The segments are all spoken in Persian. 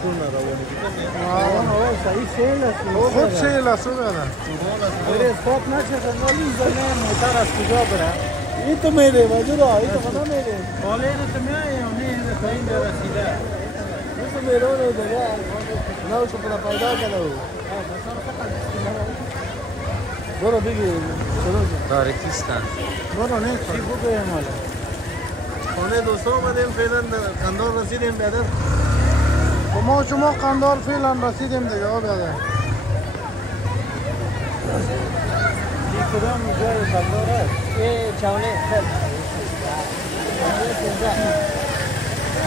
خون روانی صحیح سیل است خود سیل است برن بره اسپاپ نشه ولی زنه موتر از کجا بره این تو میره مجورا این تو خدا میره حالا اینو تو میایی یا نه تا اینجا رسیده این تو میرونه دیگه نوشو پدا پیدا کنه برو بگی تاریکیستان برو نه چی بگویم حالا خانه دوستا آمدیم فعلا قندار رسیدیم بیادر ما شما قندار فعلا رسیدیم دیگه بیادر این کدام جای قندار است؟ چاونه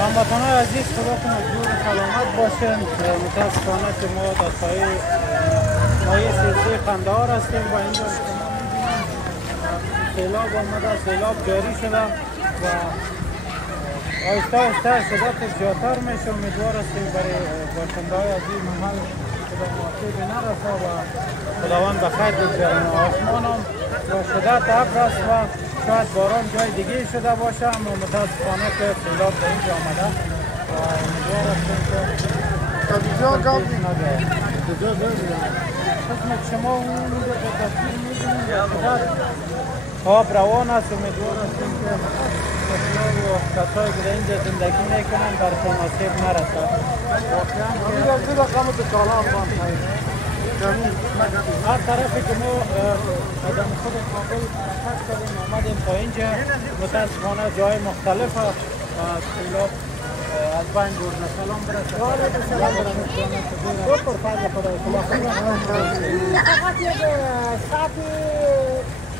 هموطنان عزیز خداتون جور سلامت باشند متاسفانه که ما در سایه مایه سلسله قندهار هستیم و اینجا سیلاب آمده سیلاب جاری شده و آهسته آهسته شدتش زیادتر میشه امیدوار هستیم برای باشنده های از این محل خدا معافی نرسه و خداوند بخیر بگذارن آسمان هم با شدت ابر است و شاید باران جای دیگه شده باشه اما متاسفانه که سیلاب به اینجا آمده و امیدوار هستیم که قسمت شما اون رو به تصویر می‌بینید آب روان است امیدوار هستیم که بسیار و کسایی که در اینجا زندگی میکنن برشان آسیب نرسد هر طرفی که ما آدم خود کابل حرکت کردیم آمدیم تا اینجا متاسفانه جای مختلف سیلاب از بین برد سلام برسه فقط یک ساعت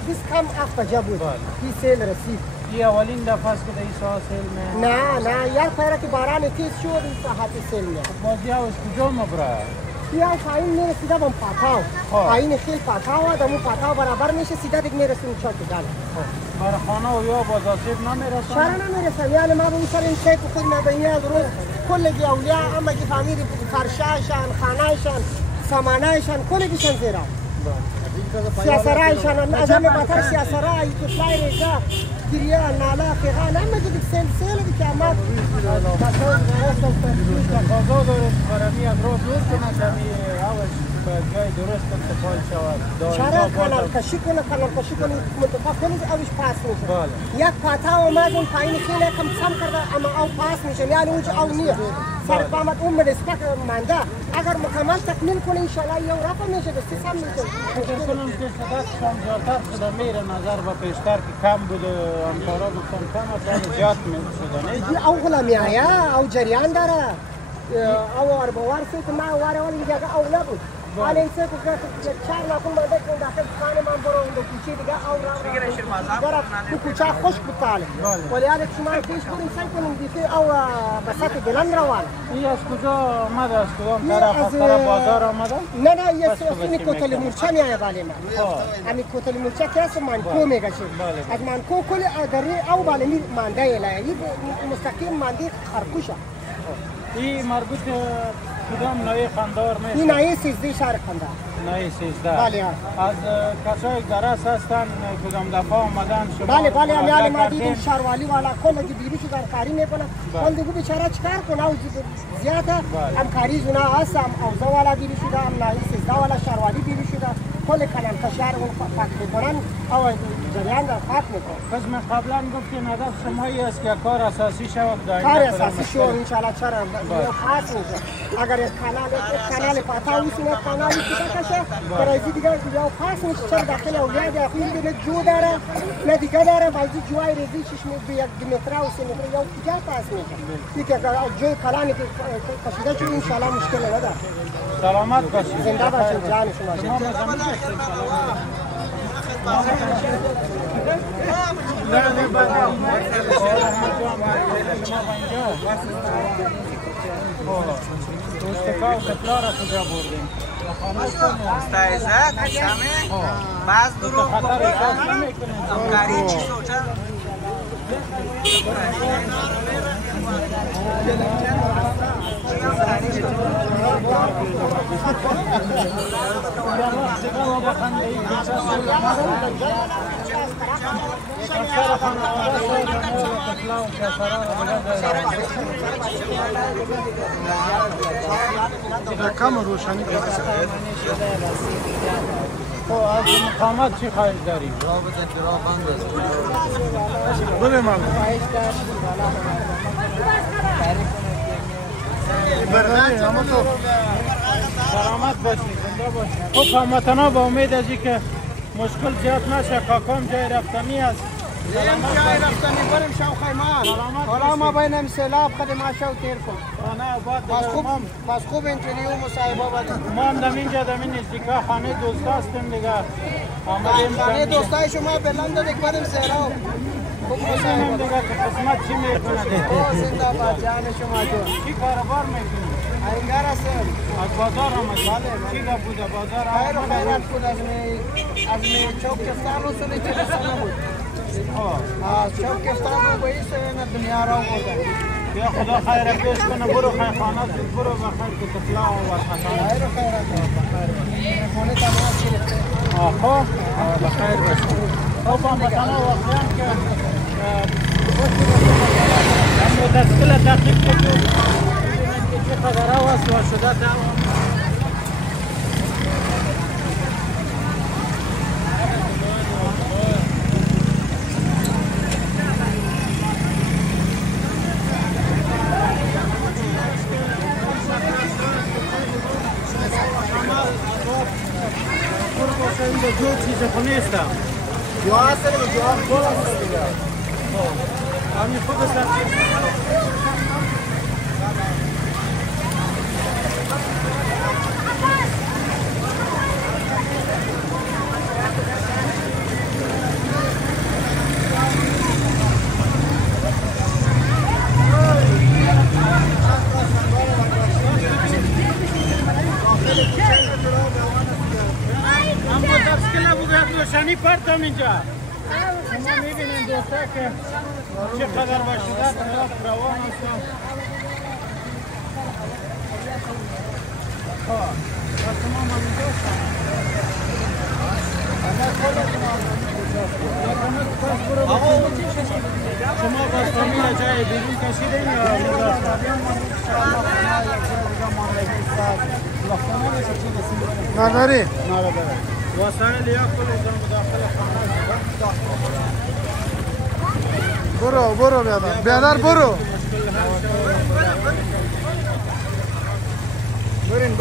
20 کم افتا جا بود این سیل رسید این اولین دفعه است که در این ساعت سیل می نه یک پیره که باران تیز شد این ساعت سیل می بازی ها از کجا مبره؟ یا پایین میرسیده بم پاتاو پایین خیل پاتاو دمو پاتاو برابر میشه سیده دیگه میرسیم چاک دل خانه و یا باز آسیب نمیرسن؟ چرا نمیرسن یعنی ما به اون سر این شیخ خود مبینی از روز کلگی اولیاء اما که فامیلی فرشایشان خانهایشان سامانهایشان کلگیشان زیرا سیاسرایشان از همه بطر سیاسرای کتلای رجا گریه نالا فیغان همه که سلسله که امد تقاضا دارد فرمی از راه دور کنند همی اولش به جای درست انتقال شود چرا کانال کشی کنه منطقه کنید اوش پاس میشه یک پاتا اومد اون پایین خیلی کم سم کرده اما او پاس میشه یعنی اونجا او نیه سر قامت اون مدسپک منده اگر مکمل تکمیل کنه انشالله یو رفع میشه دستی سم میشه فکر کنم که شدتشان زیادتر شده میره نظر به پیشتر که کم بوده امتارا گفتن کم است زیاد شده نه؟ او غلامی آیا او جریان داره او اربوار سوی ما واره ولی دیگه او نبود حالا این سه که چهار نکن مانده که داخل خانه من برو اون دو کوچه دیگه او را تو کوچه خوش بود تاله ولی حالا شما پیش کنیم سعی کنیم دیگه او بسات بلند روان این از کجا آمده از کدام طرف از طرف بازار آمده؟ نه یه سوستینی کوتل مورچه میایه باله من همین کوتل مورچه که هست منکو میگه از منکو کل دری او باله می مانده ایلایه این مستقیم مانده خرکوشه این مربوط کدام نایه خندار میشه؟ این نایه 13 شهر خندار نایه 13 بله از کسای درس هستن کدام دفعه آمدن شما بله یعنی ما دیدیم شهروالی والا کل که بیروش کاری میکنه کل دیگه بیچاره چیکار کنه او زیاده همکاری زونه هست هم اوضاع والا بیروش شده هم نایه 13 والا شهروالی بیروش شده کل کلان کشار اون فقط میکنن او جریان در خط میکنه قسم قبلا گفتین هدف شمایی است که کار اساسی شود کار اساسی شد انشالله چرا خاص میشه اگر یک کانال پاتاوی سینه کانالی کشه برای دیگه یا پاس میشه چرا داخل اولاد اخیر دیگه جو داره نه دیگه داره بازی جوای ریزی چشم به یک متر و 3 متر یا کجا پاس میشه دیگه جای کلانی که کشیده شد انشالله مشکل نداره سلامت باشید زنده باشید جان شما استقاو کتلا را کجا بردیم؟ مستعزت سمه بعض دروغ همکاری چی سوچه کم روشنی از مقامات چی خواهش داری؟ رابطه که راه بند است. بله من سلامت باشی، زنده باشی. خب هموطنا با امید از که مشکل زیاد نشه، کاکام جای رفتنی است. جای رفتنی بریم شو خیمان. حالا ما بینم سیلاب خود ما شو تیر کن. پس خوب اینجوری و مصاحبه بدیم. ما هم دمینجا دمین نزدیکا خانه دوستا هستیم دیگه. خانه دوستای شما بلند دادک بریم سیلاب. خوب مصاحبه دیگه که قسمت چی میکنه دیگه. زنده باد جان شما جون. چی کاروبار میکنی؟ اینگار هستم. از بازار آمدی؟ چی گپ بوده بازار خیر و خیرات بود از می چوک کفتان رسولی تلسانه بود. چوک کفتان رو به ایسه دنیا را بودن. یا خدا خیر پیش کنه برو خیرخانه برو بخیر که تفلا و ورخطانه. خیر و خیرات بود. خونه تمام گرفته. خب بخیر باشی. خب هموطنا واقعا که متاسکل تحقیق کنید که چه خبره است و شده دوام. جو چیز خو نیستم جو هستم جو هم هستم دیگه همین خود هستم روشنی پرتم اینجا شما میبینید دوستا که چقدر با شدت روان هستم تمام اینجا هستم شما با فامیل جای بیرون کشیدین یا نداری؟ وسایل یا کل داخل خانه برو بیادر برو برین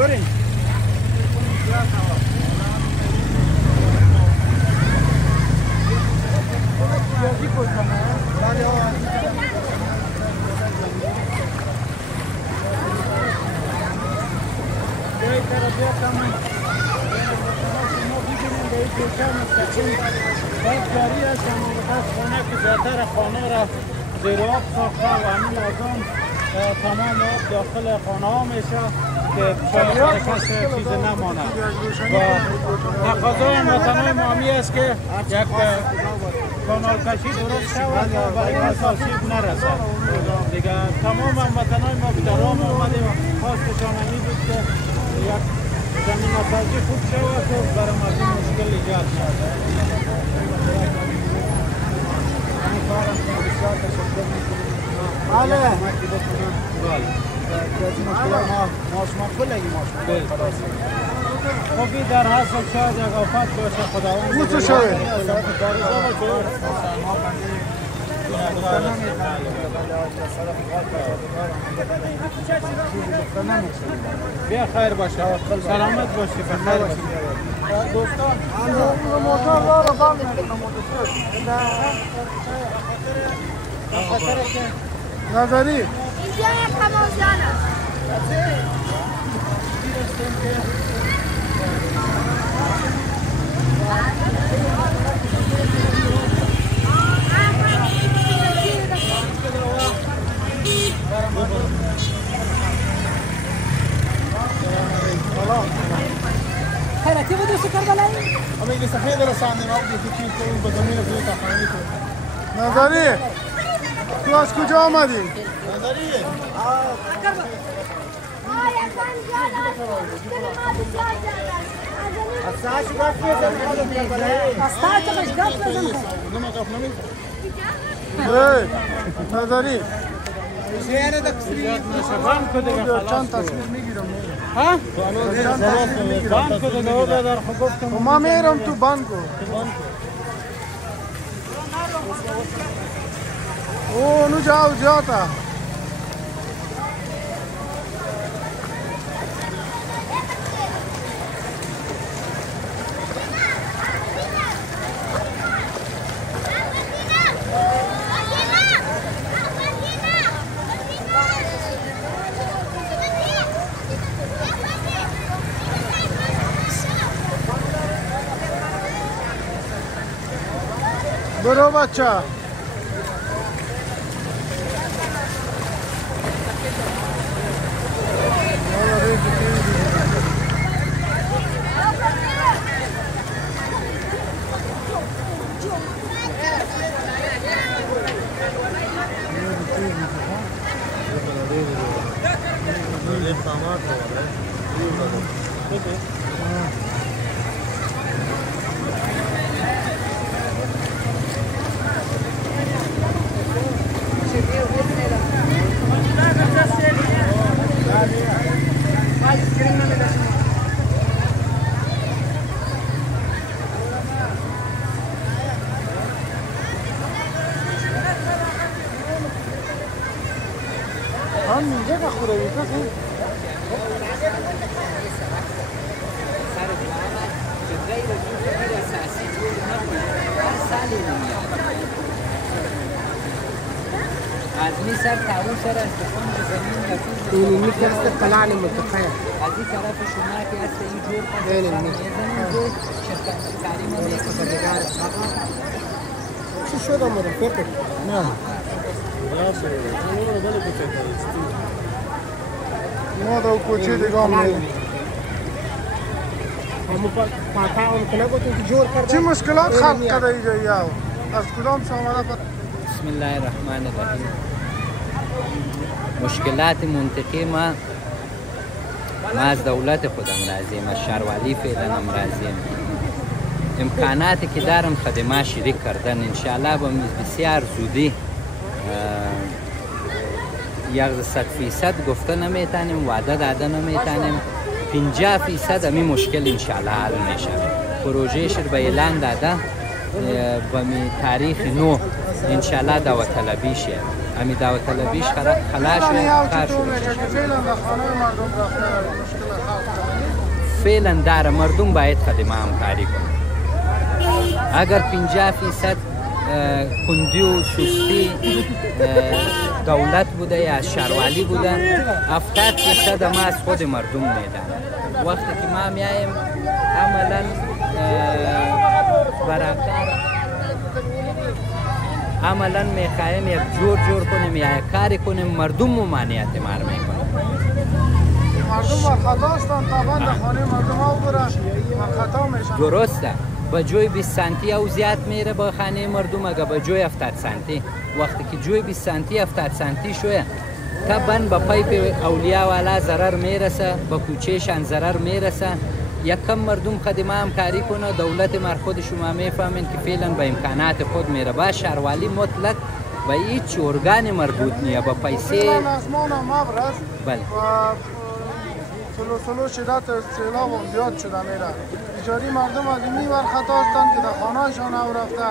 جاری است خانه که زیادتر خانه را زیر آب ساخته و همین لازم تمام آب داخل خانه ها میشه که کس چیز نمانه و تقاضای هموطنان ما همی است که یک کانال کشی درست شود و برای کس آسیب نرسد دیگه تمام هموطنان ما به درام آمدیم خواستشان همی بود که یک زمین سازی خوب شود و برای مردم مشکل ایجاد شود. بله خبی در حاصل شاید یک آفت باشه خداوند بوسه شوه بیا خیر باشه سلامت باشی بخیر باشی دوستان موتور رو بند نظری اینجا یک همازدان است خیراتی بود دوست کربلایی؟ اما این سفید رسانده ما بودی که این بدونی رو بیتا خانه تو نظری تو از کجا آمدی؟ نظری یکان جان است مشکل ما بسیار زیاد است از نظری بند کده چند تصویر میگیرم ها؟ چند تصویر میگیرم بند کده ده در خب گفتم ما میرم تو بند کو او نو جاو جاتا برو بچه هم اینجا که خوره بیتاسی آدمی سر تاون سر استفان زمین رفیز این میکرد کلان منطقه از این طرف شما که هست این جور کنید شرکت کاری چی شد آمده فکر نه ما دو کوچه دیگه هم میریم همون پاتا هم کنه بودیم که جور کرده چه مشکلات خلق کرده اینجا یاو از کدام سامانه بسم الله الرحمن الرحیم مشکلات منطقه ما از دولت خودم راضیم از شهروالی فعلا هم راضیم امکاناتی که دارم خدمات شریک کردن انشاءالله با بسیار زودی 100% گفته نمیتونیم وعده داده نمیتونیم 50% همین مشکل انشاءالله حل میشه پروژهش رو به اعلان داده به تاریخ 9 انشاءالله داوطلبی شه همین داوطلبیش خلاص فعلا داره مردم باید خدمه همکاری کنه اگر 50% کندی و سستی دولت بوده یا شهروالی بوده 70% ما از خود مردم میدن وقتی که ما میاییم عملا عملا میخوایم یک جور کنیم یا یک کاری کنیم مردم ممانعت مار میکنه مردم خطا هستن طبعا در خانه مردم ها برن خطا میشن درسته با جوی 20 سانتی او زیاد میره با خانه مردم اگه با جوی 70 سانتی وقتی که جوی 20 سانتی 70 سانتی شوه طبعا با پایپ اولیا والا ضرر میرسه با کوچهشان ضرر میرسه یک کم مردم خدمه همکاری کنه دولت مر خود شما میفهمین که فعلا با امکانات خود میره با شهروالی مطلق و هیچ ارگان مربوط نیه با پیسه اسمان مبرز بله سلو شدت سیلاب هم زیاد شده میره بیچاری مردم از این ور خطا هستند که در خانهشان او رفته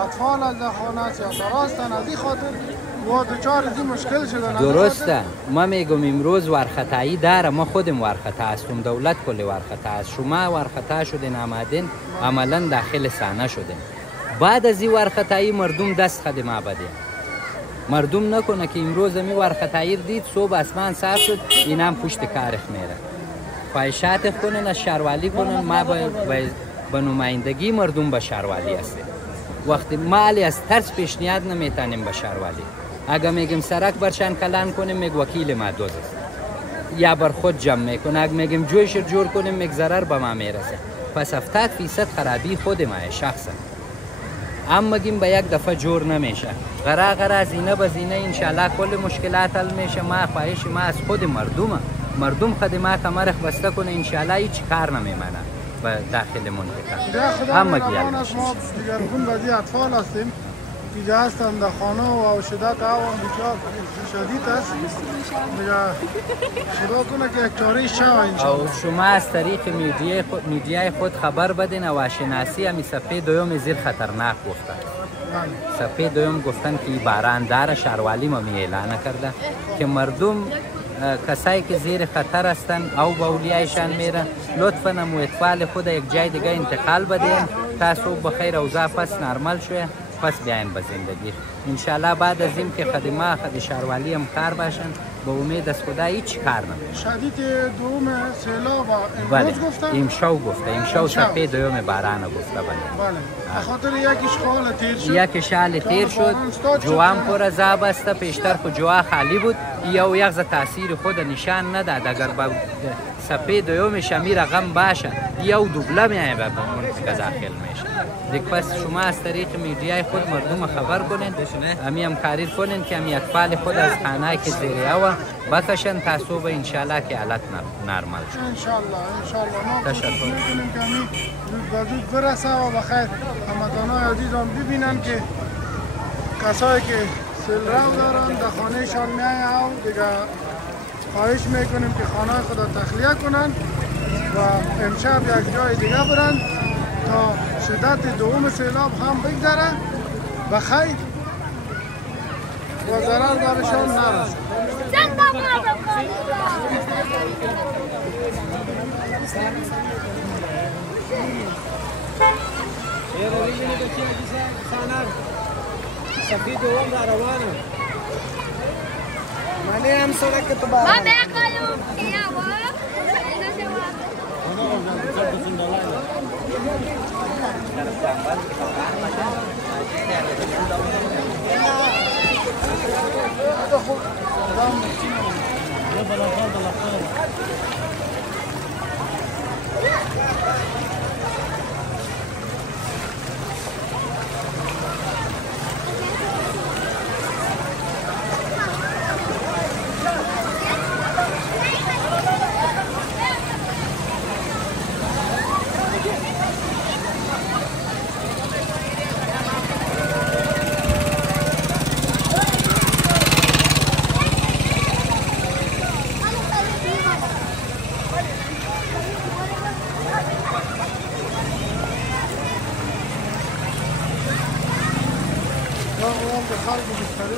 اطفال از در خانه سیاسر هستند از این خاطر و دوچار از این مشکل شدن درسته ما میگم امروز ورخطایی داره ما خودم ورخطا هستم دولت کل ورخطا است شما ورخطا شدین آمدین عملا داخل سانه شدین بعد از این ورخطایی مردم دست خدمه بده مردم نکنه که امروز می ورخطایی دید صبح اسمان صاف شد این هم پشت کارخ میره خواهشات کنن از شهروالی کنن ما به نمایندگی مردم به شهروالی هستیم وقتی مالی از ترس پیشنهاد نمیتونیم به شهروالی اگه میگیم سرک برشان کلان کنیم میگ وکیل ما دوز است یا بر خود جمع میکنه اگه میگیم جویش جور کنیم میگ ضرر به ما میرسه پس 70% خرابی خود ما شخصا اما میگیم به یک دفعه جور نمیشه غرا زینه به زینه انشالله کل مشکلات حل میشه ما خواهش ما از خود مردم خدمات مرخ بسته کنه انشالله هیچ کار نمیمانه به داخل منطقه. دیگه خدا همه مهربان است، ما دیگرگون بعضی اطفال هستیم اینجا هستن در خانه و شدت هوا بسیار شدید است. دیگه خدا کنه که یک چاره‌ای شود انشاءالله. و شما از طریق میدیای خود خبر بدین و شناسی همی صفحه دوم زیر خطرناک گفتن. صفحه دوم گفتن که باران داره، شهروالی ما می اعلان کرده که مردم کسایی که زیر خطر هستند او به اولیایشان میره لطفاً امو اطفال خود یک جای دیگه انتقال بدین تا صبح بخیر اوضاع پس نرمال شوه پس بیاین به زندگی. انشالله بعد از این که خدمات خد شهروالی هم کار باشن به امید از خدا هیچ کار نمیشه. شدید دوم سیلاب بله امروز گفتن؟ امشو گفته، امشو صفحه دوم باران گفته. بله بله خاطر یک اشغال تیر شد، یک شال تیر شد، جوان پر عذاب است، پیشتر خود جوا خالی بود، یا یک تاثیر خود نشان نداد. اگر با صفحه دوم شمی رقم باشه یا دوبله میایه به منطقه داخل میشه. دیگه پس شما از طریق میدیای خود مردم خبر کنین، همی همکاری کنین که همی اطفال خود از خانه که زیر هوا بکشن تا صبح انشالله که حالت نرمال شد. انشالله ما تشکر میکنیم که همی زود برسه و بخیر هموطنان عزیزان ببینن که کسایی که سیل رو دارن در خانهشان میایه و دیگه خواهش میکنیم که خانه خود تخلیه کنن و امشب یک جای دیگه برن تا شدت دوم سیلاب هم بگذره و خیر و ضرر برشان نرسه. صفحه دوم در روانه مالی هم سرک تو بارم ما بقایم که خلق بستری